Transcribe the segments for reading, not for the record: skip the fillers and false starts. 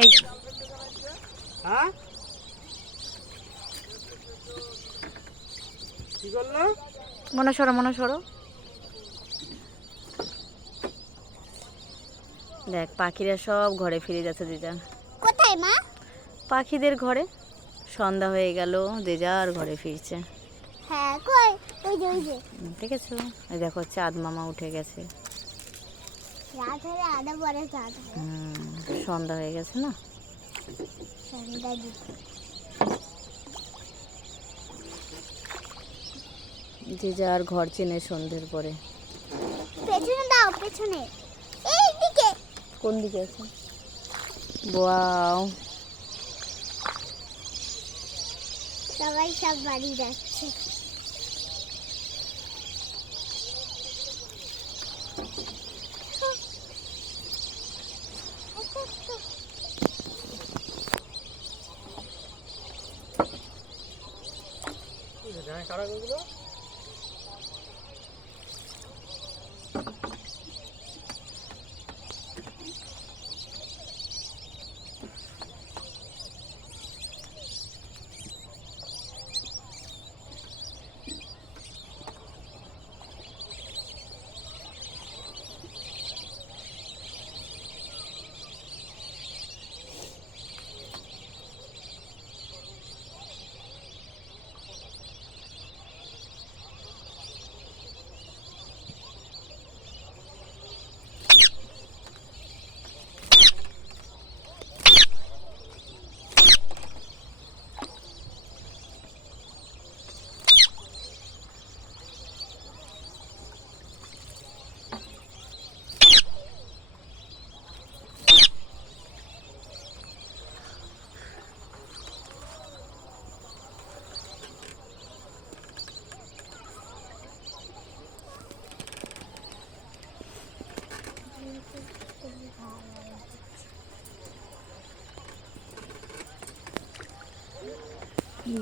এই হ্যাঁ কি করলো? মনে সরো মনে সরো। দেখ পাখিরা সব ঘরে ফিরে যাচ্ছে যে যার। কোথায় মা? পাখিদের ঘরে। সন্ধ্যা হয়ে গেল, যে যার ঘরে ফিরছে। হ্যাঁ কই? ওই যে ওই যে দেখেছো? এই দেখো চাঁদ মামা উঠে গেছে। রাত হলে আধা পরে চাঁদ হয়। সন্ধ্যা হয়ে গেছে না? সন্ধ্যা দিতে যে যার ঘর চেনে সন্ধ্যের পরে। পেছনে দাও, পেছনে এই দিকে। কোন দিকে আছে? ওয়াও, সবাই সব বাড়ি যাচ্ছে। কারা গুলো?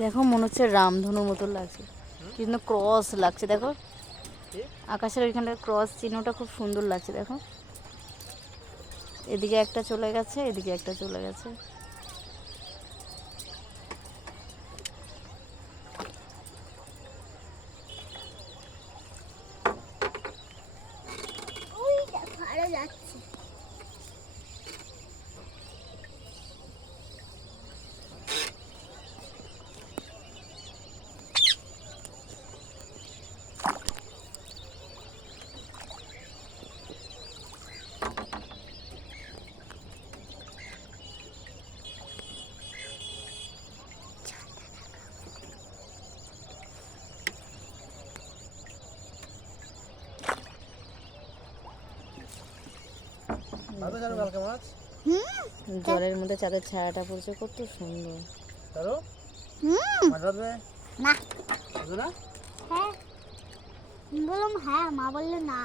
দেখো মনে হচ্ছে রামধনুর মতো লাগছে, কিন্তু ক্রস লাগছে। দেখো আকাশের ওইখানটা ক্রস চিহ্নটা খুব সুন্দর লাগছে। দেখো এদিকে একটা চলে গেছে, এদিকে একটা চলে গেছে। ওই দেখো আরো যাচ্ছে। জলের মধ্যে চাঁদের ছায়াটা পড়ছে, কত সুন্দর। না হ্যাঁ বললাম, হ্যাঁ মা বললো না।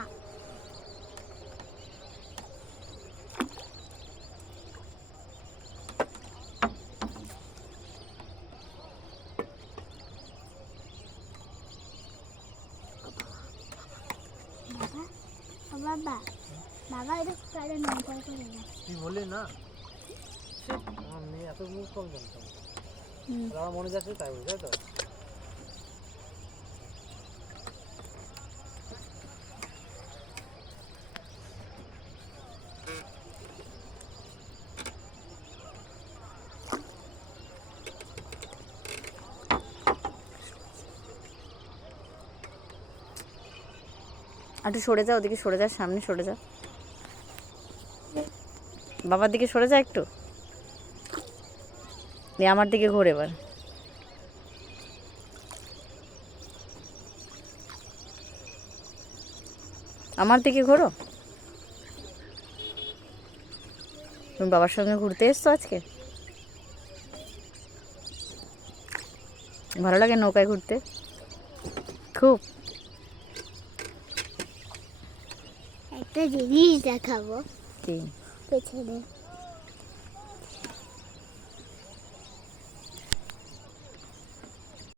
বাবা বাবা এটা কারে নৌকা করে না। তুই বললি না আমার মেয়ে এত মুখ কম জানতাম, আমার মনে যাচ্ছে তাই বলছে, তাই তো? একটু সরে যাও, ওদিকে সরে যা, সামনে সরে যা, বাবার দিকে সরে যা একটু। আমার দিকে ঘোর এবার। আমার দিকে ঘোরো। তুমি বাবার সঙ্গে ঘুরতে এসছো আজকে? ভালো লাগে নৌকায় ঘুরতে খুব? একটা জিনিস দেখাবো কি? পেছনে